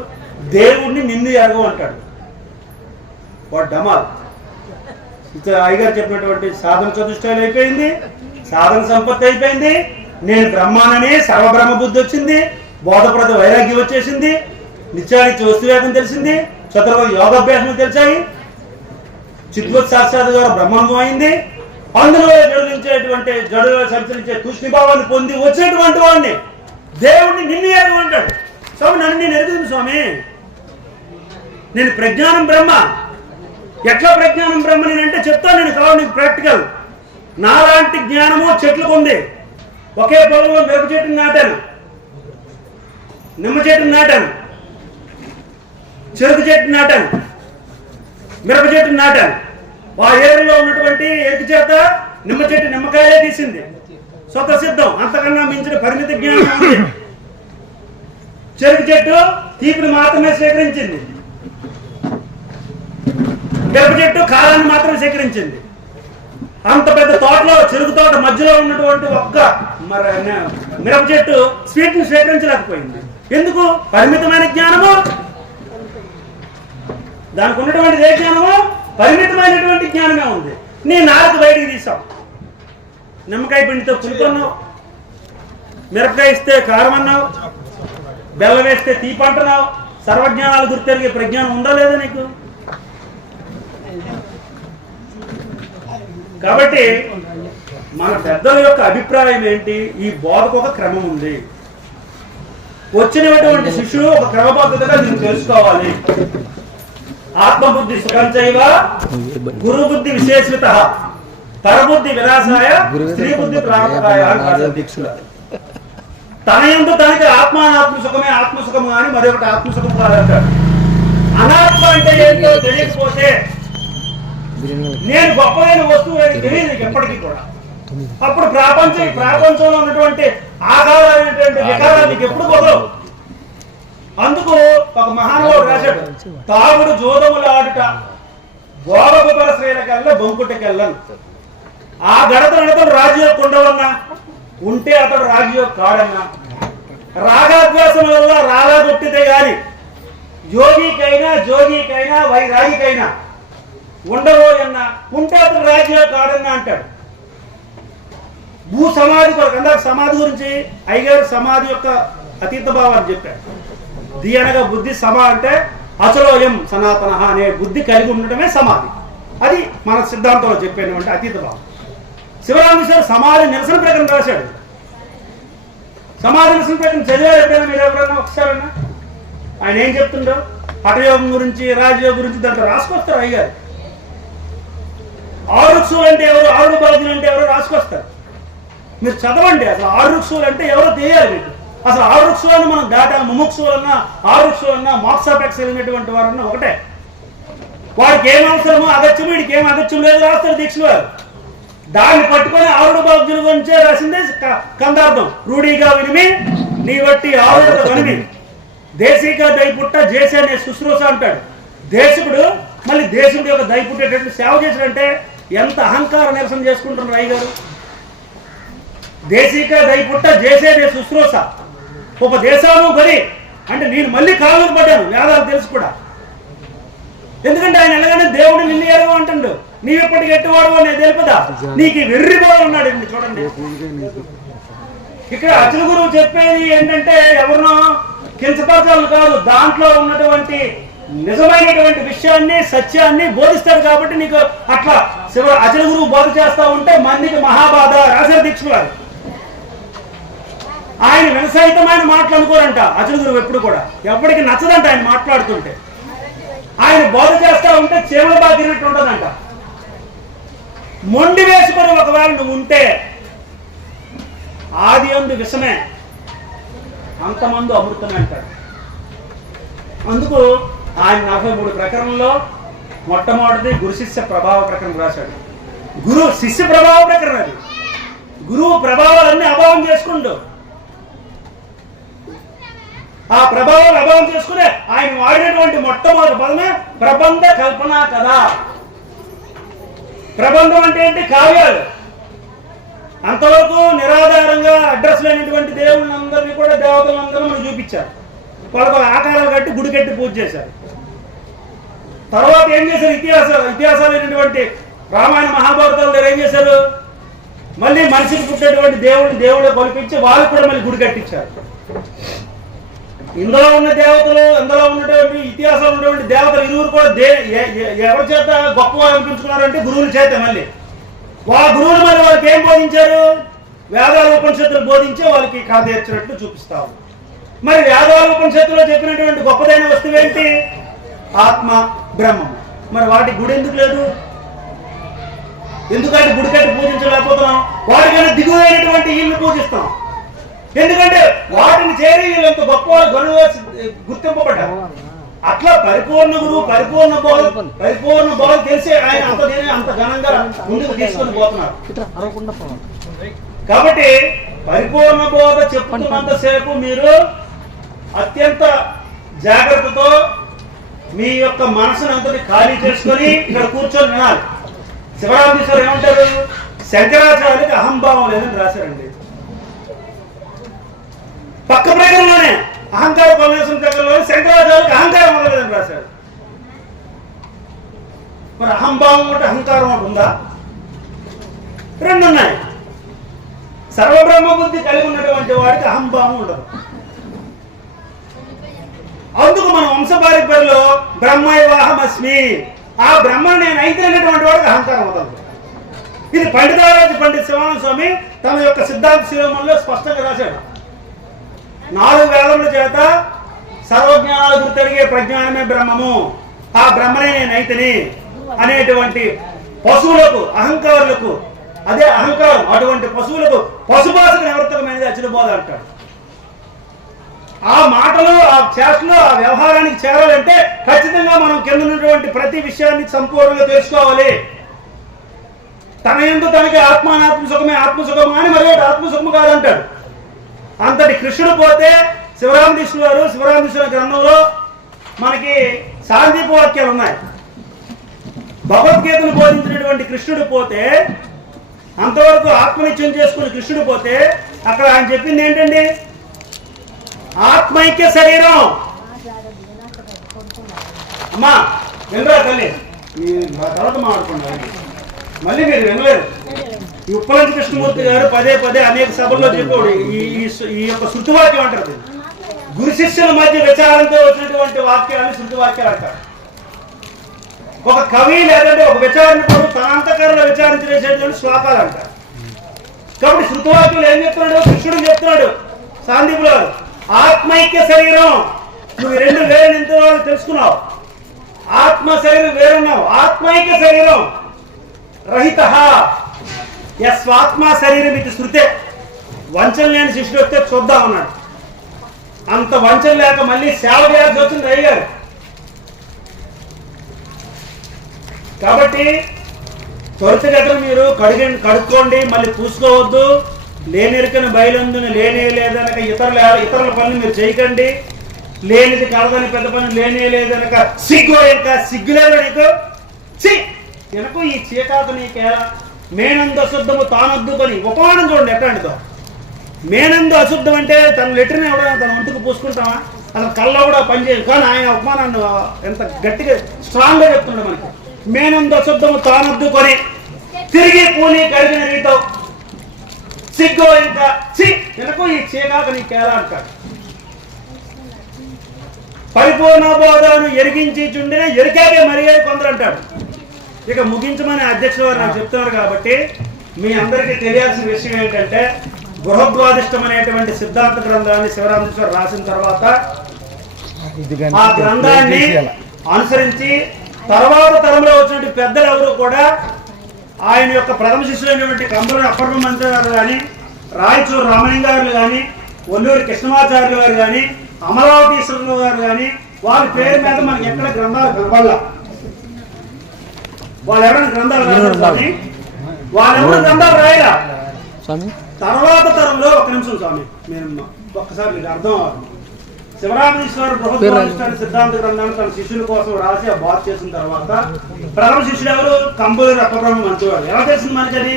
దేవుణ్ణి నిన్ను ఎరగవు అంటాడు. వాడు డమాల్. అయ్యగారు చెప్పినటువంటి సాధన చతుష్టయాలు అయిపోయింది, సాధన సంపత్తి అయిపోయింది, నేను బ్రహ్మానని సర్వబ్రహ్మ బుద్ధి వచ్చింది, బోధప్రద వైరాగ్యం వచ్చేసింది, నిత్యానికి వస్తువేగం తెలిసింది, చతుర్వేద యోగాభ్యాసం తెలిసాయి, చిద్వత్ సాక్షాత్ గారు బ్రహ్మాంగం అయింది. అందులో జడులో సంచరించే తూష్ణిభావాన్ని పొంది వచ్చినటువంటి వాడిని దేవుడిని నిన్ను ఎరగమంటాడు. స్వామి నన్ను నేను ఎరుగుతుంది స్వామి, నేను ప్రజ్ఞానం బ్రహ్మ. ఎట్లా ప్రజ్ఞానం బ్రహ్మ నేనంటే చెప్తాను నేను, కావాలి నీకు ప్రాక్టికల్. నాలాంటి జ్ఞానము చెట్లకు ఉంది. ఒకే పొలంలో మిరప చెట్టుని నాటాను, నిమ్మ చెట్టుని నాటాను, చెరుకు చెట్టుని నాటాను, మిరప చెట్టుని నాటాను. ఆ ఏరులో ఉన్నటువంటి ఎరుకు చేత నిమ్మ చెట్టు నిమ్మకాయలే తీసింది, స్వతసిద్ధం. అంతకన్నా మించిన పరిమిత జ్ఞానం ఉంది. చెరుకు చెట్టు తీపిని మాత్రమే సేకరించింది, మిరప చెట్టు కాలాన్ని మాత్రమే సేకరించింది. అంత పెద్ద తోటలో, చెరుకు తోట మధ్యలో ఉన్నటువంటి ఒక్క మిరప చెట్టు స్వీట్ ని సేకరించలేకపోయింది. ఎందుకు? పరిమితమైన జ్ఞానము. దానికి ఉన్నటువంటి ఏ జ్ఞానము? పరిమితమైనటువంటి జ్ఞానమే ఉంది. నీ నాలుగు బయటికి తీసావు, నిమ్మకాయ పిండితో పులుకొన్నావు, మిరపకాయ ఇస్తే కారం అన్నావు, బెల్లం వేస్తే తీపి అంటున్నావు. సర్వజ్ఞానాలు గుర్తెరిగే ప్రజ్ఞానం ఉందా లేదా నీకు? కాబట్టి మన పెద్దల యొక్క అభిప్రాయం ఏంటి? ఈ బోధకు ఒక క్రమం ఉంది. వచ్చినటువంటి శిష్యుడు ఒక క్రమబద్ధతగా దీన్ని తెలుసుకోవాలి. ఆత్మబుద్ధి సుఖం చేయవ, గురు బుద్ధి విశేషిత, పరబుద్ధి వినాశాయ, స్త్రీ బుద్ధి ప్రాణాయ. తన యందు తనకి ఆత్మానాత్మ సుఖమే ఆత్మసుఖము కానీ మరొకటి ఆత్మసుఖం కాదంటాడు. అనాత్మ అంటే ఏంటో తెలియకపోతే నేను గొప్పమైన వస్తువు అని తెలియదు ఎప్పటికీ కూడా. అప్పుడు ప్రపంచంలో ఉన్నటువంటి ఆధారమైనటువంటి వికారాలు నీకు ఎప్పుడు కుదరవు. అందుకు ఒక మహానుభావుడు రాశాడు, తాగుడు జోదములు ఆడుట భోగపు పరశ్రీలకెళ్ళ బొంకుటకెళ్ళను. ఆ గడతడు రాజయోగ ఉండవన్నా ఉంటే అతడు రాజయోగ కాడన్నా. రాగాభ్యాసం వల్ల రాగా కొట్టితే గాని యోగికైనా జోగికైనా వైరాగికైనా ఉండబోయన్నా ఉంటే అతడు రాజయోగ కాడన్నా అంటాడు. భూ సమాధి కొరకు అందాక సమాధి గురించి అయ్యగారు సమాధి యొక్క అతీత భావాన్ని చెప్పాడు. ది అనగా బుద్ధి, సమ అంటే అచలోయం సనాతన అనే బుద్ధి కలిగి ఉండటమే సమాధి. అది మన సిద్ధాంతంలో చెప్పేటువంటి అతీత భావం. శివరామేశ్వర సమాధి నిరసన ప్రకటన రాశాడు. సమాధి నిరసన ప్రకటన చదివారు ఎప్పుడైనా మీరు ఎవరైనా ఒకసారన్నా? ఆయన ఏం చెప్తుండో హఠయోగం గురించి రాజయోగం గురించి దాంట్లో రాసుకొస్తారు అయ్యారు. ఆరుక్షులు అంటే ఎవరు, ఆరుడు బాధ్యులు అంటే ఎవరో రాసుకొస్తారు. మీరు చదవండి. అసలు ఆరుక్షులు అంటే ఎవరో తెలియాలి మీకు. అసలు ఆరుక్షులను మనం దాటాలి. ముముక్షులన్నా ఆరుక్షులన్నా మోక్షాపేక్ష కలిగినటువంటి వారన్నా ఒకటే. వాడికి ఏం అవసరమో అగత్యం, వీడికి ఏం అగత్యం లేదు రాస్తారు దీక్షలు వారు. దాన్ని పట్టుకొని ఆరుడు బాధ్యుల గురించే రాసిందే కందార్థం. రూఢీగా వినిమి నీ బట్టి ఆరుడు కనిమి, దేశీగా దయపుట్ట చేసే అనే శుశ్రూష అంటాడు. దేశకుడు మళ్ళీ దేశుడి యొక్క దయపుట్టేటట్టు సేవ చేసాడంటే ఎంత అహంకార నిరసన చేసుకుంటున్నారు అయ్య గారు. దేశీక దయపుట్ట చేసే నే శుశ్రూష ఉపదేశాలు బలి అంటే నేను మళ్ళీ కాలు పడ్డాను వేదాలు తెలుసు కూడా. ఎందుకంటే ఆయన ఎలాగైనా దేవుడు నిన్ను ఎలాగో అంటాడు, నీవెప్పటికి ఎట్టువాడు నేను తెలుపుదా, నీకు వెర్రి బాగా ఉన్నాడు. చూడండి ఇక్కడ అచల గురువు చెప్పేది ఏంటంటే ఎవరినో కించపరచాలి కాదు, దాంట్లో ఉన్నటువంటి నిజమైనటువంటి విషయాన్ని సత్యాన్ని బోధిస్తాడు. కాబట్టి నీకు అట్లా అచల గురువు బోధ చేస్తా ఉంటే మందికి మహాబాధ రాశారు దీక్షలు వారు. ఆయన వినసహితమైన మాటలు అనుకోరంట అచల గురువు ఎప్పుడు కూడా. ఎప్పటికి నచ్చదంట ఆయన మాట్లాడుతుంటే. ఆయన బోధ చేస్తా ఉంటే చీమల బాగినట్టు ఉంటుందంట. మొండి వేసుకొని ఒకవేళ నువ్వు ఉంటే ఆది అందు విషమే అంతమంది అమృతమే అంటాడు. అందుకు ఆయన 43 ప్రకరణంలో మొట్టమొదటిది గురు శిష్య ప్రభావ ప్రకరణం రాశాడు. గురు శిష్య ప్రభావ ప్రకరణ. అది గురువు ప్రభావాలన్నీ అభావం చేసుకుంటూ ఆ ప్రభావాలు అభావం చేసుకునే ఆయన వాడినటువంటి మొట్టమొదటి పదమే ప్రబంధ కల్పన కదా. ప్రబంధం అంటే ఏంటి? కావ్యాలు. అంతవరకు నిరాధారంగా అడ్రస్ లేనటువంటి దేవుళ్ళందరినీ కూడా దేవతలందరూ మనకు చూపించారు. వాళ్ళకు ఆకారాలు కట్టి గుడి కట్టి పూజ చేశారు. తర్వాత ఏం చేశారు? ఇతిహాసాలు అయినటువంటి రామాయణ మహాభారతాల దగ్గర ఏం చేశారు? మళ్ళీ మనిషికి పుట్టేటువంటి దేవుడు కొలిపించి వాళ్ళకు కూడా మళ్ళీ గుడి కట్టించారు. ఇందులో ఉన్న దేవతలు, అందులో ఉన్నటువంటి ఇతిహాసాలు ఉన్నటువంటి దేవతలు ఇరువురు కూడా ఎవరి చేత గొప్పగా అనిపించుకున్నారంటే గురువుల చేత. మళ్ళీ వాళ్ళ గురువులు మళ్ళీ వాళ్ళకి ఏం బోధించారు? వేదాల ఉపనిషత్తులు బోధించి వాళ్ళకి కథ తీర్చినట్టు చూపిస్తావు. మరి వేదాల ఉపనిషత్తులో చెప్పినటువంటి గొప్పదైన వస్తువు ఏంటి? ఆత్మ, బ్రహ్మం. మరి వాటి గుడి ఎందుకు లేదు? ఎందుకంటే గుడి కట్టి పూజించలేకపోతున్నాం. వాటికైనా దిగువైనటువంటి ఇల్లు పూజిస్తాం. ఎందుకంటే వాటిని చేరి వీళ్ళంత గొప్ప గనులుగా గుర్తింపబడ్డారు. అట్లా పరిపూర్ణ గురువు పరిపూర్ణ బోధ తెలిసి ఆయన అంత ఘనంగా ముందుకు తీసుకొని పోతున్నారు. కాబట్టి పరిపూర్ణ బోధ చెప్పుతున్నంతసేపు మీరు అత్యంత జాగ్రత్తతో మీ యొక్క మనసును అంతటి ఖాళీ చేసుకొని ఇక్కడ కూర్చొని వినాలి. శివరామేశ్వరు ఏమంటారు? శంకరాచార్యులకి అహంభావం లేదని రాశారండి. పక్క ప్రకరణలోనే అహంకార పరమేశ్వరం ప్రకరణలోనే శంకరాచార్యులకి అహంకారం ఉండలేదని రాశారు. మరి అహంభావం అంటే అహంకారం ఒకటి ఉందా? రెండు ఉన్నాయి. సర్వబ్రహ్మ బుద్ధి కలిగి ఉన్నటువంటి వాడికి అహంభావం ఉండదు. అందుకు మన వంశపారంపర్యంలో బ్రహ్మైవాహమస్మి, ఆ బ్రహ్మ నేను అయితే అనేటువంటి వాడికి అహంకారం ఉండదు. ఇది పండితారాజు పండిత శివానంద స్వామి తన యొక్క సిద్ధాంత శిరోమణిలో స్పష్టంగా రాశాడు. 4 వేదముల చేత సర్వజ్ఞానాలు గుర్తెరిగే ప్రజ్ఞానమే బ్రహ్మము, ఆ బ్రహ్మనే నేను అయితని అనేటువంటి పశువులకు, అహంకారులకు, అదే అహంకారం, అటువంటి పశువులకు పశుభాషకు నివర్తకమైనది అచ్యుతబోధ అంటాడు. ఆ మాటలు, ఆ చేష్టలు, ఆ వ్యవహారానికి చేరాలంటే ఖచ్చితంగా మనం కింద ఉన్నటువంటి ప్రతి విషయాన్ని సంపూర్ణంగా తెలుసుకోవాలి. తన యందు తనకి ఆత్మానాత్మ సుఖమే ఆత్మసుఖము అని మరి ఆత్మసుఖము కాదంటాడు. అంతటి కృష్ణుడు పోతే శివరామకృష్ణుడు గారు శివరామకృష్ణ గ్రంథంలో మనకి సాందీప వాక్యాలు ఉన్నాయి. భగవద్గీతను బోధించినటువంటి కృష్ణుడు పోతే, అంతవరకు ఆత్మనిత్యం చేసుకుని కృష్ణుడు పోతే, అక్కడ ఆయన చెప్పింది ఏంటండి? ఆత్మైక్య శరీరం. అమ్మా వినరా తల్లి, తర్వాత మాట్లాడుకున్నారు, మళ్ళీ మీరు వినలేరు. ఈ ఉప్పలంటి కృష్ణమూర్తి గారు పదే అనేక సభల్లో చెప్పాడు ఈ యొక్క శృతివాక్యం అంటారు. గురు శిష్యుల మధ్య విచారంతో వచ్చినటువంటి వాక్యాలను శృతివాక్యాలు అంటారు. ఒక కవి లేదంటే ఒక విచారణకుడు తన అంతఃకరణలో విచారించేటువంటి శ్లోకాలు అంటారు. కాబట్టి శృతివాక్యులు ఏం చెప్తున్నాడు? కృష్ణుడు చెప్తున్నాడు సాందీపులో, ఆత్మైక్య శరీరం. నువ్వు 2 వేరే ఎంతో తెలుసుకున్నావు. ఆత్మ శరీరం వేరున్నావు. ఆత్మైక్య శరీరం రహిత యస్వాత్మ శరీరం ఇది శృతే. వంచన లేని శిష్యుడు వస్తే చూద్దాం అన్నాడు. అంత వంచన లేక మళ్ళీ సేవ చేయాల్సి వచ్చింది అయ్యారు. కాబట్టి త్వరితగతిన మీరు కడుక్కోండి, మళ్ళీ పూసుకోవద్దు. లేనిరికని బయలుందని లేనే లేదనక ఇతరుల పనులు మీరు చేయకండి. లేనిది కలదని పెద్ద పని లేనే లేదనక సిగ్గులేదు నీకు. వెనక ఈ చీకాకు నీకేలా? మేనందు అశుద్ధము తానొద్దు పని. ఉపమానం చూడండి ఎట్లాంటిదో. మేనందు అశుద్ధం అంటే తన లెటర్ని ఎవడైనా తన ఒంటికి పూసుకుంటామా? అసలు కళ్ళ కూడా పనిచేయదు. కానీ ఆయన ఉపమానాన్ని ఎంత గట్టిగా స్ట్రాంగ్గా చెప్తున్నాడు మనకి. మేనందు అశుద్ధము తానొద్దు కొని తిరిగి పూని కడిగిన రీతో సిగ్గు ఇంకా వెనక ఈ చీకాకు నీకేలా అంటాడు. పరిపూర్ణ బోధను ఎరిగించి చుండిన ఎరికాకే మరిగే కొందరు అంటాడు. ఇక ముగించమని అధ్యక్షుడు వారు నాకు చెప్తున్నారు కాబట్టి మీ అందరికీ తెలియాల్సిన విషయం ఏంటంటే, గృహద్వాదిష్టం అనేటువంటి సిద్ధాంత గ్రంథాన్ని శివరామకృష్ణ రాసిన తర్వాత ఆ గ్రంథాన్ని అనుసరించి తర్వాత తరంలో వచ్చినటువంటి పెద్దలు ఎవరు కూడా ఆయన యొక్క ప్రథమ శిష్యులైనటువంటి కంబల అప్పర్వ మంత్రి గారు కానీ, రాయచూరు రామలింగారులు కానీ, ఒల్లూరి కృష్ణమాచార్యులు గారు కానీ, అమరావతీశ్వరులు గారు కానీ, వారి పేరు మీద మనకి ఎక్కడ గ్రంథాలు కనపడాల. వాళ్ళు ఎవరైనా గ్రంథాలు రాశారు స్వామి, వాళ్ళెవరు గ్రంథాలు రాయరా. తర్వాత తరంలో ఒక నిమిషం స్వామి, మీరు ఒక్కసారి మీకు అర్థం అవ్వాలి. శివరామేశ్వర బృహద్వాదిష్టాన సిద్ధాంత గ్రంథాన్ని తన శిష్యుల కోసం రాసి ఆ బాధ చేసిన తర్వాత ప్రథమ శిష్యుడు ఎవరు? కంబూరి రప్పబ్రహ్మ మంచివాడు. ఎలా తెలిసింది మనకి? అది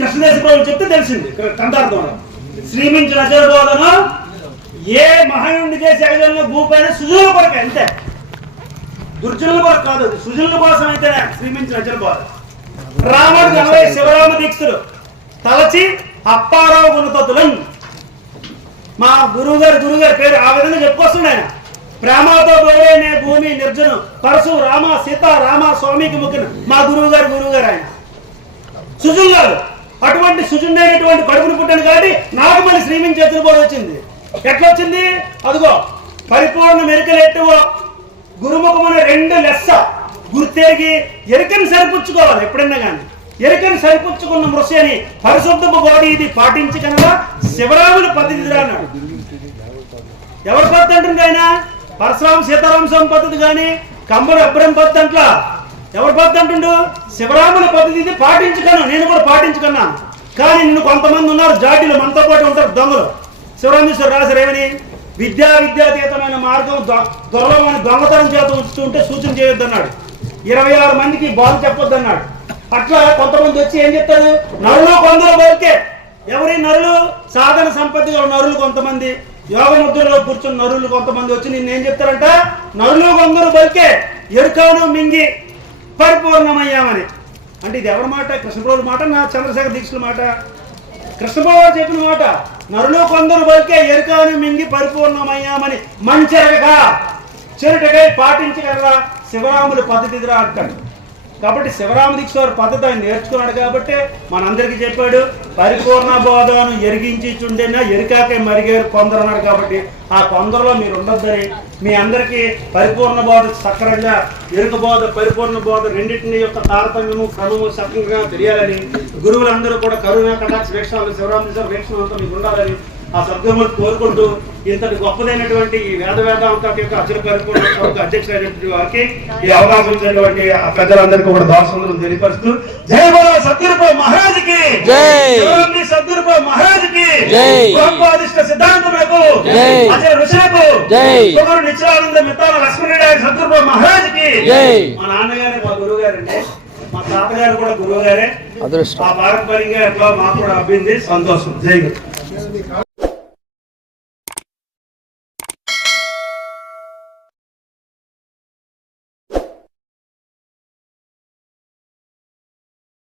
కృష్ణదేశ ప్రభువు చెప్తే తెలిసింది. కంఠార్థంలో శ్రీమించిన అచరబోధను ఏ మహనుడి చేసే అగజంలో భూపైన సుజుల కొరకు, అంతే, దుర్జనుల కొరకు కాదు, సుజనుల కోసం అయితేనే శ్రీమించిన అచరబోధ. రాముడు కనవై శివరామ దీక్షుడు తలచి అప్పారావు గుణతతులను మా గురువు గారి పేరు ఆ విధంగా చెప్పుకొస్తుంది ఆయన. ప్రేమతో గోడేనే భూమి నిర్జను పరశు రామ సీత రామ స్వామికి ముఖ్యం మా గురువు గారు ఆయన సుజున్ గారు. అటువంటి సుజున్నైనటువంటి కడుపును పుట్టాను కాబట్టి నాకు మళ్ళీ శ్రీమించి చేతులు కూడా వచ్చింది. ఎట్లా వచ్చింది? అదిగో పరిపూర్ణ మెరికలెట్టువో గురుముఖమున 2 లెస్స గుర్తెరిగి ఎరికని సరిపుచ్చుకోవాలి. ఎప్పుడైనా కానీ ఎరికని సరిపుచ్చుకున్న మృషి అని పరిశుద్ధపు గోడి ఇది పాటించి కనుక శివరాముని పద్ధతి అన్నాడు. ఎవరి పద్ధతి అంటుంది ఆయన? పరశురామ సీతారామ స్వామి పద్ధతి కానీ కంబరు అబ్రహం పద్ధతి అంట్లా. ఎవరి పద్ధతి అంటుండు? శివరాముని పద్ధతి ఇది పాటించుకన్నా, నేను కూడా పాటించుకున్నాను. కానీ నిన్ను కొంతమంది ఉన్నారు జాటీలు, మనతో పాటు ఉంటారు దొంగలు. శివరామేశ్వర రాశారు ఏమని? విద్యాతీతమైన మార్గం దొరలమని దొంగతనం చేత ఉంచుతుంటే సూచన చేయొద్దు అన్నాడు. 26 మందికి బాధ చెప్పొద్దు అన్నాడు. అట్లా కొంతమంది వచ్చి ఏం చెప్తారు? నరులు కొందరు బలికే. ఎవరి నరులు? సాధన సంపత్తిగా నరులు కొంతమంది, యోగ ముద్రలో కూర్చున్న నరులు కొంతమంది వచ్చి నిన్నేం చెప్తారంట? నరులు కొందరు బలికే ఎరుకాను మింగి పరిపూర్ణమయ్యామని. అంటే ఇది ఎవరి మాట? కృష్ణప్రభుల మాట, నా చంద్రశేఖర దీక్షల మాట? కృష్ణప్రభు చెప్పిన మాట. నరులు కొందరు బలికే ఎరుకాను మింగి పరిపూర్ణమయ్యామని మంచెరగగా చెరుటకై పాటించగలరా శివరాముల పద్ధతిరా అంటాడు. కాబట్టి శివరామ దీక్షవారి పద్ధతి ఆయన నేర్చుకున్నాడు కాబట్టి మనందరికీ చెప్పాడు, పరిపూర్ణ బోధను ఎరిగించి చుండెనా ఎరికాకే మరిగారు కొందరు అన్నాడు. కాబట్టి ఆ కొందరులో మీరు ఉండొద్దని, మీ అందరికీ పరిపూర్ణ బోధ సక్రంగా, ఎరుక బోధ పరిపూర్ణ బోధ రెండింటిని యొక్క తారతమ్యము క్రమము సక్రంగా తెలియాలని, గురువులందరూ కూడా కరుణ కటాక్ష వీక్షణాలు శివరామ దీక్ష వీక్షణంతో మీకు ఉండాలని ఆ సద్గములు కోరుకుంటూ, ఇంతటి గొప్పదైనటువంటి ఈ వేదాంత యొక్క అఖిల పరిపూర్ణ సభకు అధ్యక్షులైనటువంటి వారికి ఈ అవకాశం ఇచ్చినటువంటి ఆ పెద్దలందరికీ కూడా దాసందరూ తెలియపరుస్తూ, జై బోలో సద్గురు మహారాజుకి జై, సద్గురు మహారాజుకి జై, గోపాదిష్ట సిద్ధాంతములకు జై, అజయ ఋషులకు జై, సుగురు నిత్యానంద మిత్తాల లక్ష్మణుడి సద్గురు మహారాజుకి జై. మా నాన్నగారే మా గురువు గారండి, మా తాతగారు కూడా గురువు గారే. ఆ పారంపర్యంగా ఎట్లా మాకు కూడా అబ్బింది, సంతోషం. జై గురు.